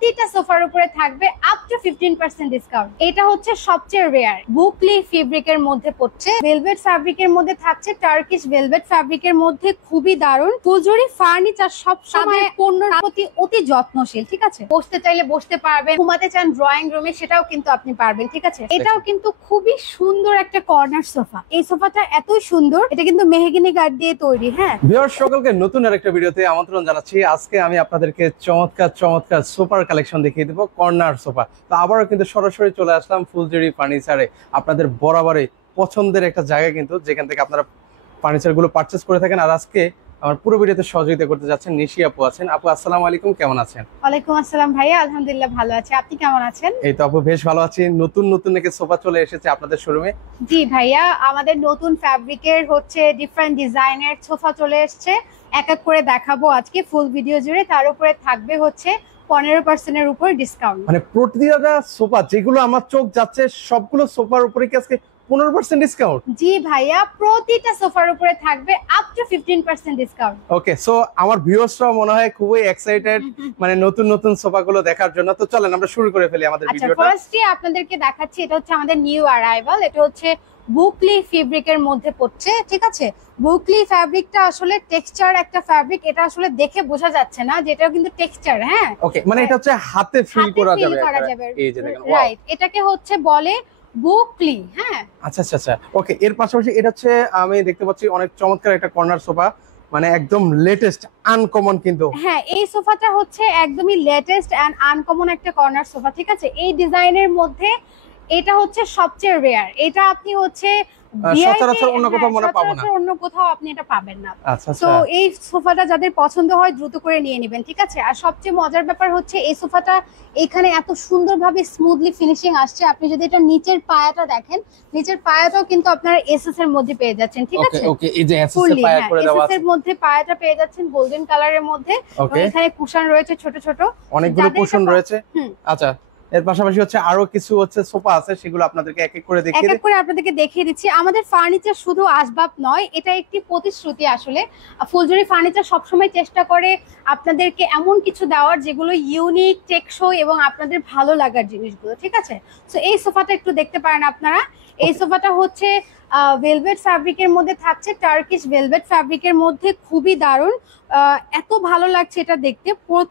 প্রতিটা সোফার উপরে থাকবে আপ টু 15% ডিসকাউন্ট। এটা হচ্ছে সবচেয়ে রেয়ার বুকলি ফেব্রিকের মধ্যে পড়ছে, ভেলভেট ফ্যাব্রিকের মধ্যে থাকছে, টার্কিশ ভেলভেট ফ্যাব্রিকের মধ্যে খুবই দারুণ। ফুলজুরি ফার্নিচার সব সময় পণ্যের প্রতি অতি যত্নশীল, ঠিক আছে? বসতে চাইলে বসতে পারবেন, ঘুমাতে চান ড্রয়িং রুমে সেটাও কিন্তু আপনি পারবেন, ঠিক আছে? এটাও কিন্তু খুবই সুন্দর একটা কর্নার সোফা। এই সোফাটা এতই সুন্দর, এটা কিন্তু মেহগিনি কাঠ দিয়ে তৈরি। হ্যাঁ ভিউয়ার্স, সকলকে নতুন আরেকটা ভিডিওতে আমন্ত্রণ জানাচ্ছি। আজকে আমি আপনাদেরকে চমৎকার চমৎকার সোফার কালেকশন দেখিয়ে দেবো, কর্নার সোফা। তো আবারও কিন্তু সরাসরি চলে আসলাম ফুলজুরি ফার্নিচারে, আপনাদের বরাবরই পছন্দের একটা জায়গা কিন্তু, যেখান থেকে আপনারা ফার্নিচার গুলো পারচেস করে থাকেন। আর আজকে আমার পুরো ভিডিওতে সহযোগিতা করতে যাচ্ছেন নিশি আপু আছেন। আপু আসসালামু আলাইকুম, কেমন আছেন? ওয়ালাইকুম আসসালাম ভাইয়া, আলহামদুলিল্লাহ ভালো আছি, আপনি কেমন আছেন? এই তো আপু বেশ ভালো আছি। নতুন নতুন নাকি সোফা চলে এসেছে আপনাদের শোরুমে? জি ভাইয়া, আমাদের নতুন ফ্যাব্রিকের হচ্ছে ডিফারেন্ট ডিজাইনের সোফা চলে এসেছে, এক এক করে দেখাবো আজকে ফুল ভিডিও জুড়ে। তার উপরে থাকবে হচ্ছে 15% এর উপর ডিসকাউন্ট। মানে প্রতিটা সোফা যেগুলো আমার চোখ যাচ্ছে সবগুলো সোফার উপরে কি আজকে 15% ডিসকাউন্ট? জি ভাইয়া, প্রতিটা সোফার উপরে থাকবে up to 15% discount. Okay, so আমার ভিউয়ার্সরাও মনে হয় খুবই এক্সাইটেড মানে নতুন নতুন সোফাগুলো দেখার জন্য। তো চলেন আমরা শুরু করে ফেলি আমাদের আচ্ছা, ভিডিওটা। ফার্স্টে আপনাদেরকে দেখাচ্ছি, এটা হচ্ছে আমাদের নিউ অ্যারাইভাল। এটা হচ্ছে বুকলি ফেব্রিকের মধ্যে পড়ছে, ঠিক আছে? বুকলি ফ্যাব্রিকটা আসলে টেক্সচার একটা ফ্যাব্রিক, এটা আসলে দেখে বোঝা যাচ্ছে না যে এটা কিন্তু টেক্সচার। হ্যাঁ ওকে, মানে এটা হচ্ছে হাতে ফিল করা যাবে। এই যে দেখেন, রাইট, এটাকে হচ্ছে বলে বুকলি। হ্যাঁ আচ্ছা আচ্ছা আচ্ছা, ওকে। এর পাশাপাশি এটা হচ্ছে আমি দেখতে পাচ্ছি অনেক চমৎকার একটা কর্নার সোফা, মানে একদম লেটেস্ট আনকমন কিন্তু। হ্যাঁ, এই সোফাটা হচ্ছে একদমই লেটেস্ট এন্ড আনকমন একটা কর্নার সোফা, ঠিক আছে? এই ডিজাইনের মধ্যে এটা হচ্ছে সবচেয়ে রেয়ার। এটা আপনি হচ্ছে সচরাচর অন্য কোথাও মনে পাবো না, অন্য কোথাও আপনি এটা পাবেন না। আচ্ছা তো আচ্ছা, এই সোফাটা যাদের পছন্দ হয় দ্রুত করে নিয়ে নেবেন, ঠিক আছে? আর সবচেয়ে মজার ব্যাপার হচ্ছে এই সোফাটা এখানে এত সুন্দরভাবে স্মুথলি ফিনিশিং আসছে। আপনি যদি এটা নিচের পায়াটা দেখেন, নিচের পায়াটাও কিন্তু আপনারা এসএস এর মধ্যে পেয়ে যাচ্ছেন, ঠিক আছে? ওকে ওকে, এই যে এসএস এর পায়া করে দেওয়া আছে, এসএস এর মধ্যে পায়াটা পেয়ে যাচ্ছেন গোল্ডেন কালারের মধ্যে। এখানে কুশন রয়েছে ছোট ছোট, অনেকগুলো কুশন রয়েছে। আচ্ছা, এর পাশাপাশি হচ্ছে আরো কিছু হচ্ছে সোফা আছে, সেগুলো আপনাদেরকে এক এক করে আপনাদেরকে দেখিয়ে দিচ্ছি। আমাদের ফার্নিচার শুধু আসবাব নয়, এটা একটি প্রতিশ্রুতি। আসলে ফুলজুরি ফার্নিচার সবসময় চেষ্টা করে আপনাদেরকে এমন কিছু দেওয়ার যেগুলো ইউনিক, টেকসই এবং আপনাদের ভালো লাগার জিনিসগুলো, ঠিক আছে? তো এই সোফাটা একটু দেখতে পারেন আপনারা। এই সোফাটা হচ্ছে ভেলভেট ফ্যাব্রিকের মধ্যে থাকছে, টার্কিশ ভেলভেট ফ্যাব্রিকের মধ্যে খুবই দারুণ। এত ভালো লাগছে এটা দেখতে,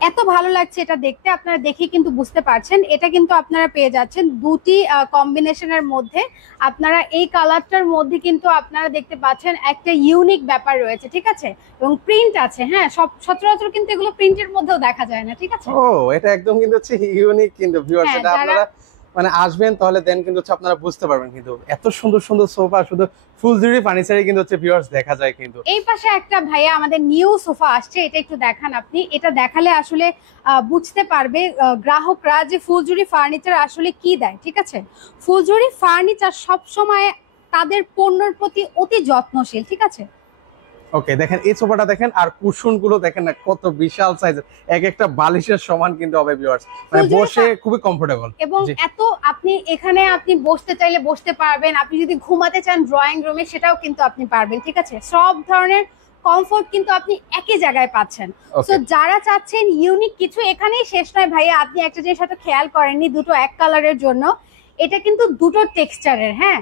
এত ভালো লাগছে এটা দেখতে, আপনারা দেখে কিন্তু বুঝতে পারছেন। এটা কিন্তু আপনারা পেয়ে যাচ্ছেন দুটি কম্বিনেশনের মধ্যে। আপনারা এই কালারটার মধ্যে কিন্তু আপনারা দেখতে পাচ্ছেন একটা ইউনিক ব্যাপার রয়েছে, ঠিক আছে? এবং প্রিন্ট আছে। হ্যাঁ, সচরাচর কিন্তু এগুলো প্রিন্টের মধ্যেও দেখা যায় না, ঠিক আছে? ও, এটা একদম কিন্তু হচ্ছে ইউনিক কিন্তু ভিউয়ার্স। এটা আপনারা মানে আসবেন তাহলে দেন কিন্তু হচ্ছে আপনারা বুঝতে পারবেন। কিন্তু এত সুন্দর সুন্দর সোফা শুধু ফুলজুরি ফার্নিচারে কিন্তু হচ্ছে ভিউয়ার্স দেখা যায় কিন্তু। এই পাশে একটা ভাইয়া আমাদের নিউ সোফা আসছে, এটা একটু দেখান আপনি। এটা দেখালে আসলে বুঝতে পারবে গ্রাহকরা যে ফুলজুরি ফার্নিচার আসলে কি দেয়, ঠিক আছে? ফুলজুরি ফার্নিচার সব সময় তাদের পণ্যের প্রতি অতি যত্নশীল, ঠিক আছে? ওকে, দেখেন এই সোফাটা দেখেন, আর কুশন গুলো দেখেন না কত বিশাল সাইজের, এক একটা বালিশের সমান কিন্তু হবে ভিউয়ার্স, মানে বসে খুবই কমফোর্টেবল। এবং এত আপনি এখানে আপনি বসতে চাইলে বসতে পারবেন, আপনি যদি ঘুমাতে চান ড্রয়িং রুমে সেটাও কিন্তু আপনি পারবেন, ঠিক আছে? সব ধরনের কমফোর্ট কিন্তু আপনি একই জায়গায় পাচ্ছেন। তো যারা চাচ্ছেন ইউনিক কিছু, এখানেই শেষ নয় ভাইয়া। আপনি একটা জিনিস হয়তো খেয়াল করেননি, দুটো এক কালারের জন্য এটা কিন্তু দুটো টেক্সচারের। হ্যাঁ,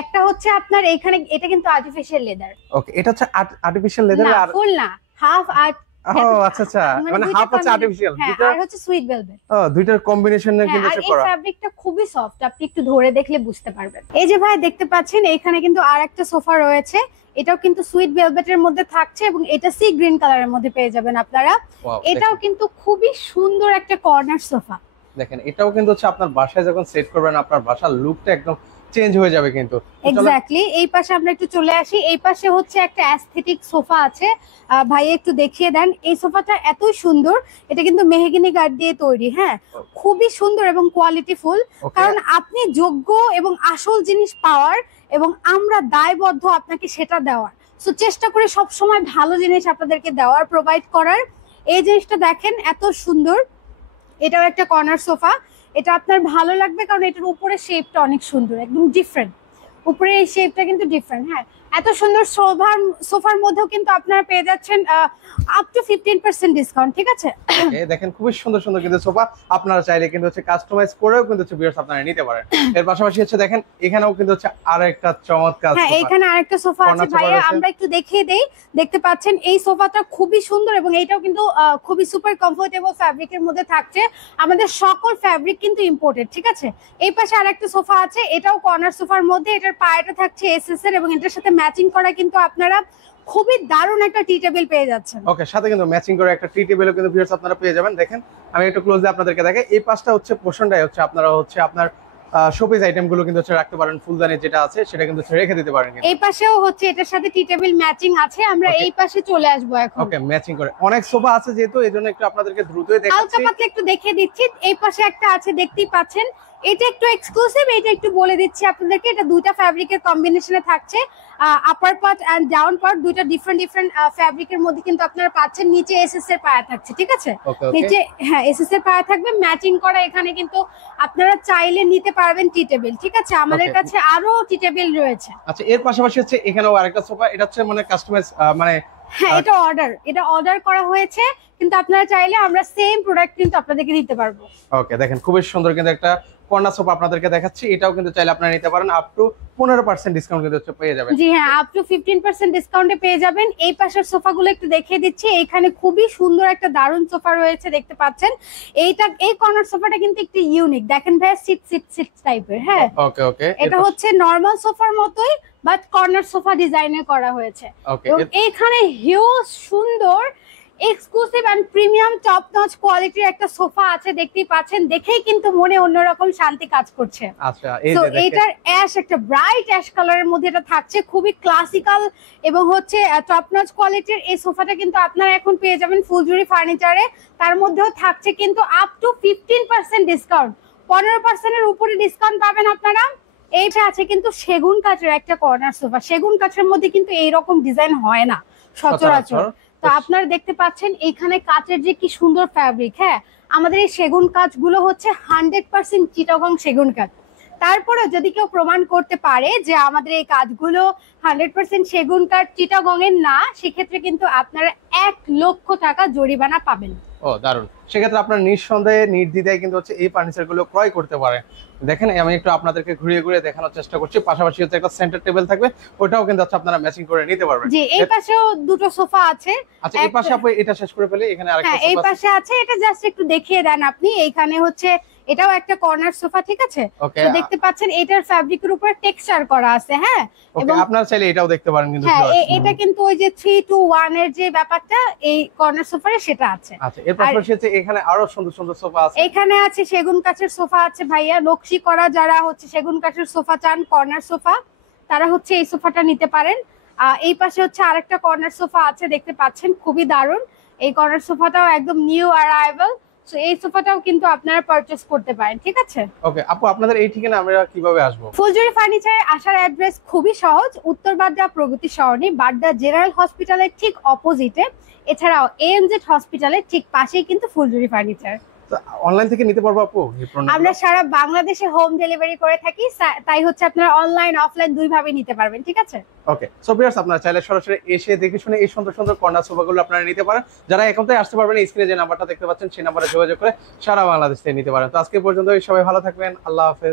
একটা হচ্ছে আপনার এখানে, এটা কিন্তু আর্টিফিশিয়াল লেদার। ওকে, এটা হচ্ছে আর্টিফিশিয়াল লেদার, আর ফুল না, হাফ আর্ট। ও আচ্ছা আচ্ছা, মানে হাফ হচ্ছে আর্টিফিশিয়াল, দুটো আর হচ্ছে সুইট ভেলভেট। দুইটার কম্বিনেশনে কিন্তু এটা করা। এই ফ্যাব্রিকটা খুবই সফট, আপনি একটু ধরে দেখলে বুঝতে পারবেন। এই যে ভাই দেখতে পাচ্ছেন, এখানে কিন্তু আরেকটা সোফা রয়েছে, এটাও কিন্তু সুইট ভেলভেটের মধ্যে থাকছে এবং এটা সি গ্রিন কালারের মধ্যে পেয়ে যাবেন আপনারা। এটাও কিন্তু খুবই সুন্দর একটা কর্নার সোফা। দেখেন, এটাও কিন্তু হচ্ছে আপনার বাসায় যখন সেট করবেন আপনার বাসার লুকটা একদম চেঞ্জ হয়ে যাবে কিন্তু। এক্স্যাক্টলি। এই পাশে আমরা একটু চলে আসি। এই পাশে হচ্ছে একটা অ্যাস্থেটিক সোফা আছে, ভাই একটু দেখিয়ে দেন। এই সোফাটা এতই সুন্দর, এটা কিন্তু মেহগিনি কাঠ দিয়ে তৈরি। হ্যাঁ, খুবই সুন্দর এবং কোয়ালিটিফুল। কারণ আপনি যোগ্য এবং আসল জিনিস পাওয়ার, এবং আমরা দায়বদ্ধ আপনাকে সেটা দেওয়ার। সো চেষ্টা করি সব সময় ভালো জিনিস আপনাদেরকে দেওয়ার, প্রোভাইড করার। এই জিনিসটা দেখেন এত সুন্দর। এটাও একটা কর্নার সোফা, এটা আপনার ভালো লাগবে কারণ এটার উপরে শেপটা অনেক সুন্দর, একদম ডিফারেন্ট। উপরে এই শেপটা কিন্তু ডিফারেন্ট। হ্যাঁ, এত সুন্দর সোফার মধ্যেও কিন্তু আপনারা পেয়ে যাচ্ছেন আপ টু 15% ডিসকাউন্ট, ঠিক আছে? দেখেন খুবই সুন্দর সুন্দর কিন্তু সোফা, আপনারা চাইলে কিন্তু হচ্ছে কাস্টমাইজ করেও কিন্তু হচ্ছে ভিউয়ার্স আপনারা নিতে পারেন। এর পাশাপাশি হচ্ছে দেখেন এখানেও কিন্তু হচ্ছে আরেকটা চমৎকার হ্যাঁ, সোফা। এখানে আরেকটা সোফা আছে ভাইয়া, আমরা একটু দেখিয়ে দেই। দেখতে পাচ্ছেন এই সোফাটা খুবই সুন্দর এবং এইটাও কিন্তু খুবই সুপার কমফোর্টেবল ফ্যাব্রিকের মধ্যে থাকছে। আমাদের সকল ফ্যাব্রিক কিন্তু ইম্পোর্টেড, ঠিক আছে? এই পাশে আরেকটা সোফা আছে, এটাও কর্নার সোফার মধ্যে, এটার পায়াটা থাকছে এসএস এর এবং এটার সাথে ম্যাচিং করা কিন্তু আপনারা খুবই দারুণ একটা টি টেবিল পেয়ে যাচ্ছেন। ওকে, সাথে কিন্তু ম্যাচিং করে একটা টি টেবিলও কিন্তু ভিউয়ার্স আপনারা পেয়ে যাবেন। দেখেন আমি একটু ক্লোজলি আপনাদেরকে দেখাই, এই পাশটা হচ্ছে পোর্শনটাই হচ্ছে আপনারা হচ্ছে আপনার শোপিস আইটেম গুলো কিন্তু হচ্ছে রাখতে পারেন, ফুলদানি যেটা আছে সেটা কিন্তু রেখে দিতে পারেন। এই পাশেও হচ্ছে এটার সাথে টি টেবিল ম্যাচিং আছে, আমরা এই পাশে চলে আসবো এখন। ওকে, ম্যাচিং করে অনেক সোফা আছে যেহেতু এইজন্য একটু আপনাদেরকে দ্রুতই দেখাচ্ছি। হালকা পাতলা একটু দেখিয়ে দিচ্ছি। এই পাশে একটা আছে, দেখতেই পাচ্ছেন, এটা একটু এক্সক্লুসিভ, এটা একটু বলে দিচ্ছি আপনাদেরকে। এটা দুইটা ফ্যাব্রিকের কম্বিনেশনে থাকছে, upper part and down part দুইটা ডিফারেন্ট ফ্যাব্রিকের মধ্যে কিন্তু আপনারা পাচ্ছেন। নিচে এসএস এর পায়া থাকছে, ঠিক আছে? নিচে হ্যাঁ এসএস এর পায়া থাকবে, ম্যাচিং করা। এখানে কিন্তু আপনারা চাইলে নিতে পারবেন টি টেবিল, ঠিক আছে? আমাদের কাছে আরো টি টেবিল রয়েছে। আচ্ছা, এর পাশাপাশি হচ্ছে এখানেও আরেকটা সোফা, এটা হচ্ছে মানে কাস্টমাইজ মানে হ্যাঁ, এটা অর্ডার করা হয়েছে, কিন্তু আপনারা চাইলে আমরা সেম প্রোডাক্ট কিন্তু আপনাদেরকে দিতে পারবো। ওকে, দেখেন খুবই সুন্দর কিন্তু একটা কর্নার সোফা আপনাদেরকে দেখাচ্ছি, এটাও কিন্তু চাইলে আপনারা নিতে পারেন। আপ টু 15% ডিসকাউন্ট কিন্তু হচ্ছে পেয়ে যাবেন। জি হ্যাঁ, আপ টু 15% ডিসকাউন্টে পেয়ে যাবেন। এই পাশের সোফাগুলো একটু দেখিয়ে দিচ্ছি। এখানে খুবই সুন্দর একটা দারুণ সোফা রয়েছে, দেখতে পাচ্ছেন। এই কর্নার সোফাটা কিন্তু একটু ইউনিক, দেখেন ভাই, সিট টাইপের। হ্যাঁ, ওকে ওকে, এটা হচ্ছে নরমাল সোফার মতোই, বাট কর্নার সোফা ডিজাইনে করা হয়েছে। এবং এখানে হিউজ সুন্দর exclusive and premium top notch কোয়ালিটির একটা সোফা আছে, দেখতেই পাচ্ছেন। দেখেই কিন্তু মনে অন্যরকম শান্তি কাজ করছে। আচ্ছা, এই তো যে দেখেন এটার একটা ব্রাইট অ্যাশ কালারের মধ্যে এটা থাকছে, খুবই ক্লাসিক্যাল এবং হচ্ছে টপ নচ কোয়ালিটির। এই সোফাটা কিন্তু আপনারা এখন পেয়ে যাবেন ফুলজুরি ফার্নিচারে। তার মধ্যেও থাকছে কিন্তু আপ টু 15% ডিসকাউন্ট, 15% এর উপরে ডিসকাউন্ট পাবেন আপনারা। এইটা আছে কিন্তু সেগুন কাঠের একটা কর্নার সোফা। সেগুন কাঠের মধ্যে কিন্তু এইরকম ডিজাইন হয় না সচরাচর। তো আপনারা দেখতে পাচ্ছেন এইখানে কাঠের যে কি সুন্দর ফ্যাব্রিক। হ্যাঁ, আমাদের এই সেগুন কাঠগুলো হচ্ছে 100% চিটাগং সেগুন কাঠ। তারপরে যদি কেউ প্রমাণ করতে পারে যে আমাদের এই কাঠগুলো 100% সেগুন কাঠ চিটাগং এর না, সেক্ষেত্রে কিন্তু আপনারা 1 লক্ষ টাকা জরিমানা পাবেন। ও দারুন, সেক্ষেত্রে আপনার নিঃসন্দেহে নির্দ্বিধায় কিন্তু হচ্ছে এই ফার্নিচার গুলো ক্রয় করতে পারেন। দেখেন আমি একটু আপনাদেরকে ঘুরিয়ে ঘুরিয়ে দেখানোর চেষ্টা করছি। পাশাপাশি হচ্ছে একটা সেন্টার টেবিল থাকবে, ওটাও কিন্তু হচ্ছে আপনারা ম্যাচিং করে নিতে পারবেন। জি, এই পাশেও দুটো সোফা আছে। আচ্ছা, এই পাশে আপনি এটা শেষ করে ফেলে, এখানে আরেকটা সোফা এই পাশে আছে, এটা জাস্ট একটু দেখিয়ে দেন আপনি। এইখানে হচ্ছে এটাও একটা কর্নার সোফা, ঠিক আছে? তো দেখতে পাচ্ছেন এটার ফ্যাব্রিকের উপরে টেক্সচার করা আছে। হ্যাঁ, এবং আপনারা চাইলে এটাও দেখতে পারেন কিন্তু। হ্যাঁ, এটা কিন্তু ওই যে 3 to 1 এর যে ব্যাপারটা এই কর্নার সোফারে সেটা আছে। আচ্ছা, এর পাশাপাশি হচ্ছে এখানে আরো সুন্দর সুন্দর সোফা আছে। এখানে আছে সেগুন কাঠের সোফা আছে ভাইয়া, নকশি করা। যারা হচ্ছে সেগুন কাঠের সোফা চান, কর্নার সোফা, তারা হচ্ছে এই সোফাটা নিতে পারেন। এই পাশে হচ্ছে আরেকটা কর্নার সোফা আছে, দেখতে পাচ্ছেন, খুবই দারুণ। এই কর্নার সোফাটাও একদম নিউ অ্যারাইভাল। সো এই সোফাটাও কিন্তু আপনারা পারচেজ করতে পারেন, ঠিক আছে? ওকে আপু, আপনাদের এই ঠিকানা আমরা কিভাবে আসবো? ফুলজুরি ফার্নিচারে আসার অ্যাড্রেস খুবই সহজ, উত্তর বাড্ডা প্রগতি সরণি, বাড্ডা জেনারেল হসপিটালের ঠিক অপোজিটে। এছাড়াও এএমজেড হসপিটালের ঠিক পাশেই কিন্তু ফুলজুরি ফার্নিচার। অনলাইন থেকে নিতে পারবো আপু? আমরা সারা বাংলাদেশে হোম ডেলিভারি করে থাকি, তাই হচ্ছে আপনারা অনলাইন অফলাইন দুই ভাবে নিতে পারবেন, ঠিক আছে? ওকে, সো ভিউয়ার্স আপনারা চাইলে সরাসরি এসে দেখে শুনে এই সুন্দর সুন্দর কর্নার সোফাগুলো আপনারা নিতে পারেন। যারা এখন থেকে আসতে পারবেন, স্ক্রিনে যে নাম্বারটা দেখতে পাচ্ছেন সেই নাম্বারে যোগাযোগ করে সারা বাংলাদেশ থেকে নিতে পারেন। তো আজকে পর্যন্ত সবাই ভালো থাকবেন, আল্লাহ হাফেজ।